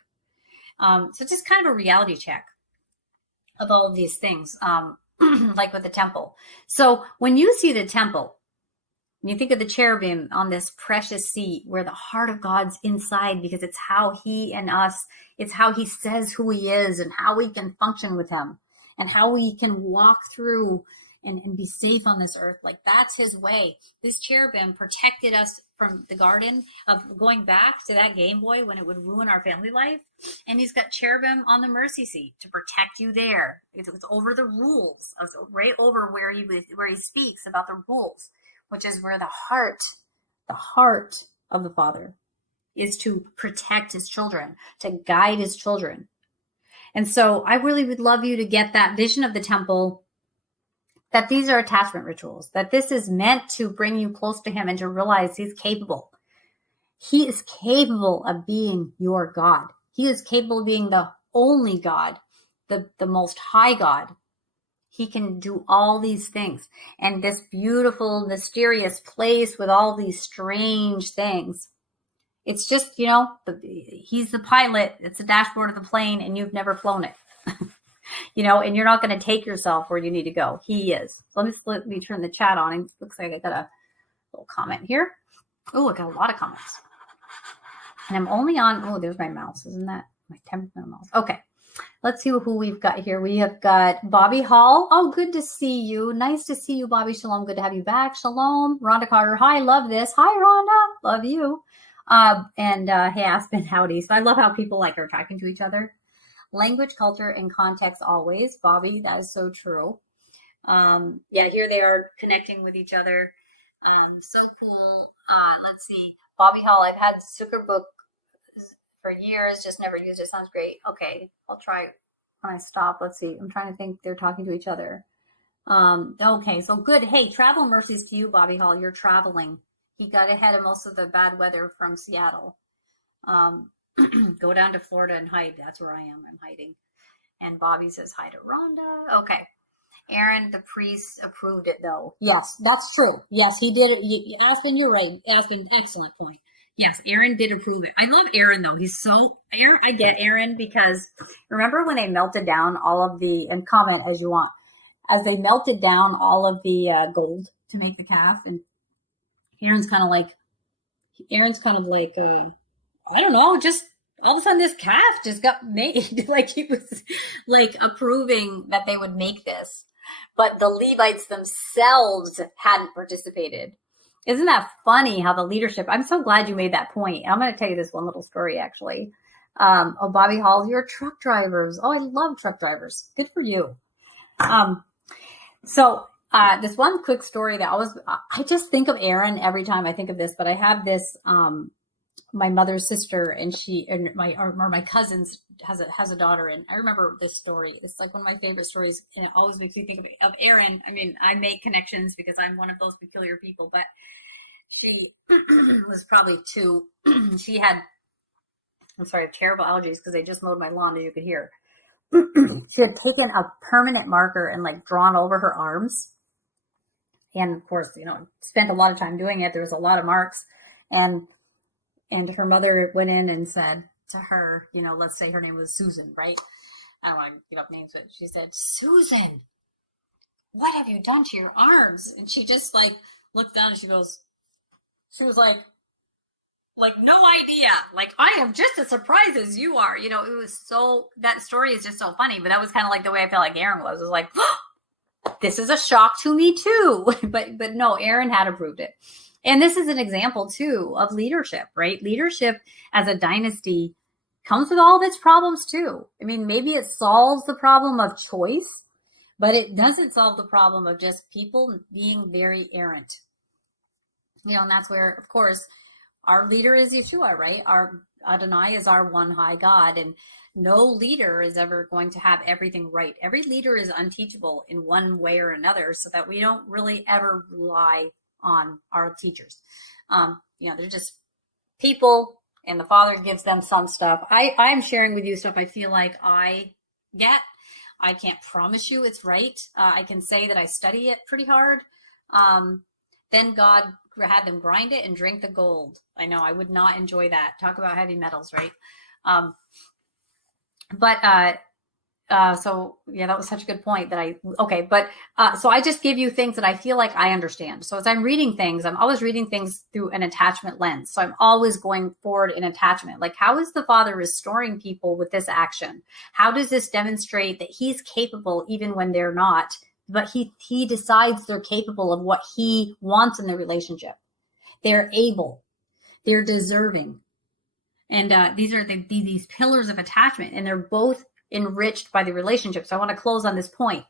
So just kind of a reality check of all of these things, like with the temple. So when you see the temple, when you think of the cherubim on this precious seat where the heart of God's inside, because it's how he and us, it's how he says who he is and how we can function with him and how we can walk through and be safe on this earth. Like, that's his way. This cherubim protected us from the garden of going back to that Game Boy when it would ruin our family life. And he's got cherubim on the mercy seat to protect you there. It was over the rules. It was right over where he speaks about the rules, which is where the heart of the Father is, to protect his children, to guide his children. And so I really would love you to get that vision of the temple, that these are attachment rituals, that this is meant to bring you close to him and to realize he's capable. He is capable of being your God. He is capable of being the only God, the most high God. He can do all these things. And this beautiful, mysterious place with all these strange things, it's just, he's the pilot. It's the dashboard of the plane, and you've never flown it. And you're not going to take yourself where you need to go. He is. So let me turn the chat on. It looks like I got a little comment here. Oh, I got a lot of comments. And I'm only on, there's my mouse. Isn't that my 10 mouse? Okay. Let's see who we've got here. We have got Bobby Hall. Oh, good to see you. Nice to see you, Bobby. Shalom. Good to have you back. Shalom. Rhonda Carter. Hi, love this. Hi, Rhonda. Love you. Hey, Aspen, howdy. So I love how people like are talking to each other. Language, culture, and context always. Bobby, that is so true. Yeah, here they are connecting with each other. So cool. Let's see. Bobby Hall, I've had Zucker book for years, just never used it. Sounds great. Okay, I'll try when I stop. Let's see. I'm trying to think. They're talking to each other. Okay, so good. Hey, travel mercies to you, Bobby Hall. You're traveling. He got ahead of most of the bad weather from Seattle. Go down to Florida and hide. That's where I am. I'm hiding. And Bobby says hi to Rhonda. Okay. Aaron, the priest, approved it, though. Yes, that's true. Yes, he did it. Aspen, you're right. Aspen, excellent point. Yes, Aaron did approve it. I love Aaron, though. Aaron, I get Aaron because remember when they melted down all of the, and comment as you want, as they melted down all of the gold to make the calf, and Aaron's kind of like, I don't know, just all of a sudden this calf just got made. Like he was like approving that they would make this. But the Levites themselves hadn't participated. Isn't that funny how the leadership, I'm so glad you made that point. I'm going to tell you this one little story, actually. Bobby Hall, you're truck drivers. Oh, I love truck drivers. Good for you. This one quick story that I just think of Aaron every time I think of this, but I have this, my mother's sister and my cousins has a daughter, and I remember this story. It's like one of my favorite stories, and it always makes me think of Aaron. I mean, I make connections because I'm one of those peculiar people, but she was probably two. She had, I'm sorry, terrible allergies because I just mowed my lawn, as you could hear. She had taken a permanent marker and like drawn over her arms, and of course, spent a lot of time doing it. There was a lot of marks, and her mother went in and said to her, let's say her name was Susan, right? I don't want to give up names, but she said, Susan, what have you done to your arms? And she just like looked down and she was like no idea. Like, I am just as surprised as you are. It was that story is just so funny, but that was kind of like the way I felt like Aaron was. It was like, oh, this is a shock to me too. but no, Aaron had approved it. And this is an example, too, of leadership, right? Leadership as a dynasty comes with all of its problems, too. I mean, maybe it solves the problem of choice, but it doesn't solve the problem of just people being very errant. And that's where, of course, our leader is Yeshua, right? Our Adonai is our one high God, and no leader is ever going to have everything right. Every leader is unteachable in one way or another, so that we don't really ever rely on our teachers. They're just people, and the Father gives them some stuff. I'm sharing with you stuff I feel like I get. I can't promise you it's right. I can say that I study it pretty hard. Then God had them grind it and drink the gold. I know I would not enjoy that. Talk about heavy metals, right? So yeah, that was such a good point so I just give you things that I feel like I understand. So as I'm reading things, I'm always reading things through an attachment lens. So I'm always going forward in attachment. Like, how is the Father restoring people with this action? How does this demonstrate that he's capable even when they're not, but he decides they're capable of what he wants in the relationship? They're able, they're deserving. And these are these pillars of attachment, and they're both enriched by the relationship. So I want to close on this point.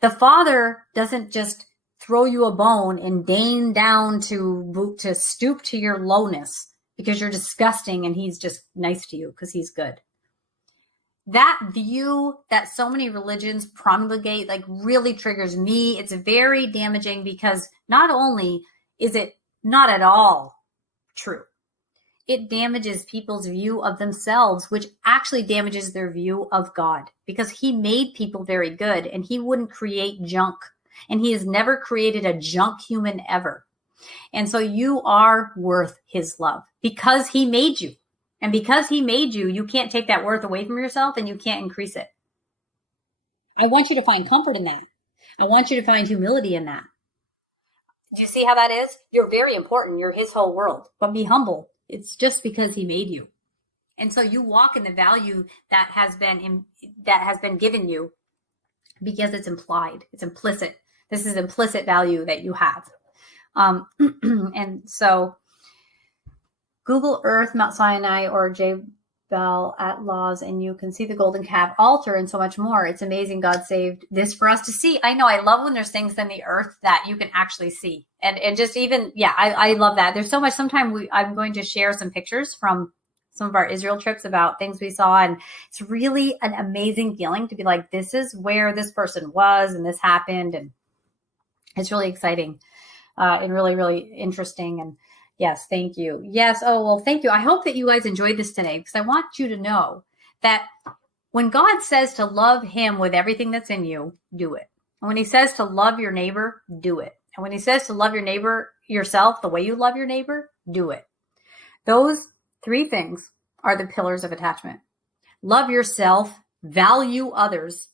The Father doesn't just throw you a bone and deign down to stoop to your lowness because you're disgusting and he's just nice to you because he's good. That view that so many religions promulgate really triggers me. It's very damaging because not only is it not at all true, it damages people's view of themselves, which actually damages their view of God, because he made people very good and he wouldn't create junk. And he has never created a junk human ever. And so you are worth his love because he made you. And because he made you, you can't take that worth away from yourself and you can't increase it. I want you to find comfort in that. I want you to find humility in that. Do you see how that is? You're very important. You're his whole world. But be humble. It's just because he made you. And so you walk in the value that has been given you because it's implied, it's implicit. This is implicit value that you have. And so Google Earth, Mount Sinai, or Jebel at Laws, and you can see the golden calf altar and so much more. It's amazing God saved this for us to see. I know, I love when there's things in the earth that you can actually see. And just even, I love that. There's so much. Sometime I'm going to share some pictures from some of our Israel trips about things we saw. And it's really an amazing feeling to be like, this is where this person was and this happened. And it's really exciting and really, really interesting. And yes, thank you. Yes. Oh, well, thank you. I hope that you guys enjoyed this today, because I want you to know that when God says to love him with everything that's in you, do it. And when he says to love your neighbor, do it. And when he says to love your neighbor yourself the way you love your neighbor, do it. Those 3 things are the pillars of attachment. Love yourself, value others,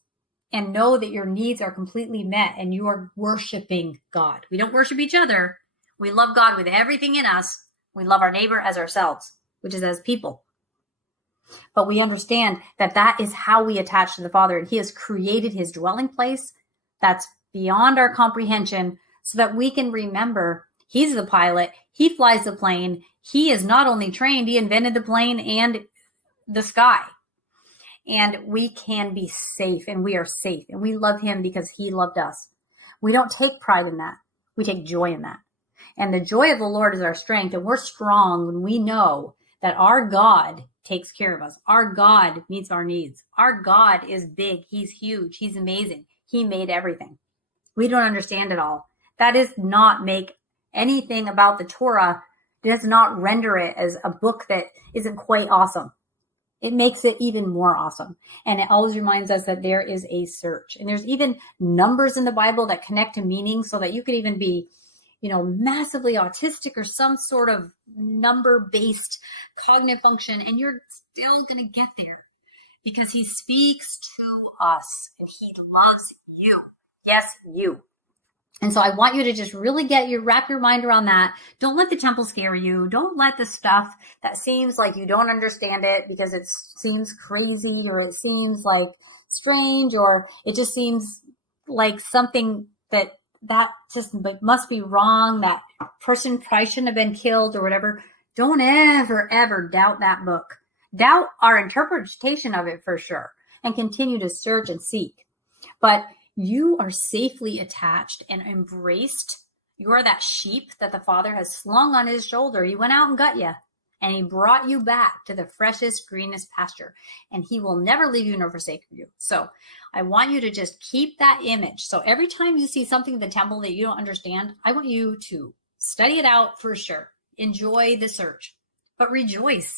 and know that your needs are completely met and you are worshiping God. We don't worship each other. We love God with everything in us. We love our neighbor as ourselves, which is as people. But we understand that that is how we attach to the Father. And he has created his dwelling place that's beyond our comprehension, so that we can remember he's the pilot. He flies the plane. He is not only trained, he invented the plane and the sky. And we can be safe, and we are safe. And we love him because he loved us. We don't take pride in that. We take joy in that. And the joy of the Lord is our strength. And we're strong when we know that our God takes care of us. Our God meets our needs. Our God is big. He's huge. He's amazing. He made everything. We don't understand it all. That does not make anything about the Torah, does not render it as a book that isn't quite awesome. It makes it even more awesome. And it always reminds us that there is a search. And there's even numbers in the Bible that connect to meaning, so that you could even be, massively autistic or some sort of number-based cognitive function, and you're still going to get there because he speaks to us and he loves you. Yes, you. And so I want you to just really wrap your mind around that. Don't let the temple scare you. Don't let the stuff that seems like you don't understand it because it seems crazy, or it seems like strange, or it just seems like something that just must be wrong. That person probably shouldn't have been killed or whatever. Don't ever, ever doubt that book. Doubt our interpretation of it for sure, and continue to search and seek. But you are safely attached and embraced. You are that sheep that the Father has slung on his shoulder. He went out and got you, and he brought you back to the freshest, greenest pasture. And he will never leave you nor forsake you. So I want you to just keep that image. So every time you see something in the temple that you don't understand, I want you to study it out for sure. Enjoy the search, but rejoice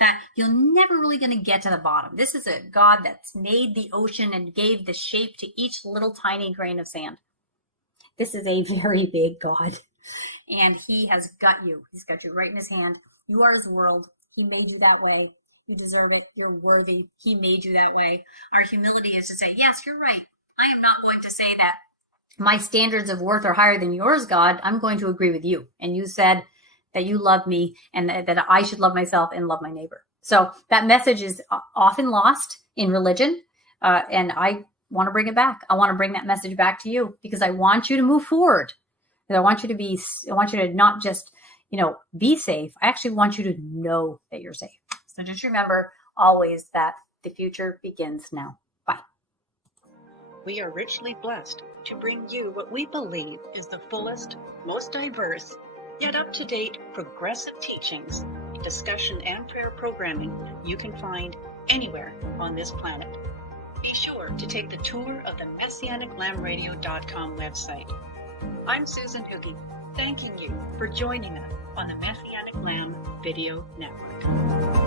that you're never really going to get to the bottom. This is a God that's made the ocean and gave the shape to each little tiny grain of sand. This is a very big God, and he has got you. He's got you right in his hand. You are his world. He made you that way. You deserve it. You're worthy. He made you that way. Our humility is to say, yes, you're right. I am not going to say that my standards of worth are higher than yours, God. I'm going to agree with you. And you said that you love me and that I should love myself and love my neighbor. So that message is often lost in religion. And I want to bring it back. I want to bring that message back to you because I want you to move forward. And I want you to not just, be safe. I actually want you to know that you're safe. So just remember always that the future begins now. Bye. We are richly blessed to bring you what we believe is the fullest, most diverse, yet up-to-date progressive teachings, discussion, and prayer programming you can find anywhere on this planet. Be sure to take the tour of the MessianicLambRadio.com website. I'm Susan Hoogie, thanking you for joining us on the Messianic Lamb Video Network.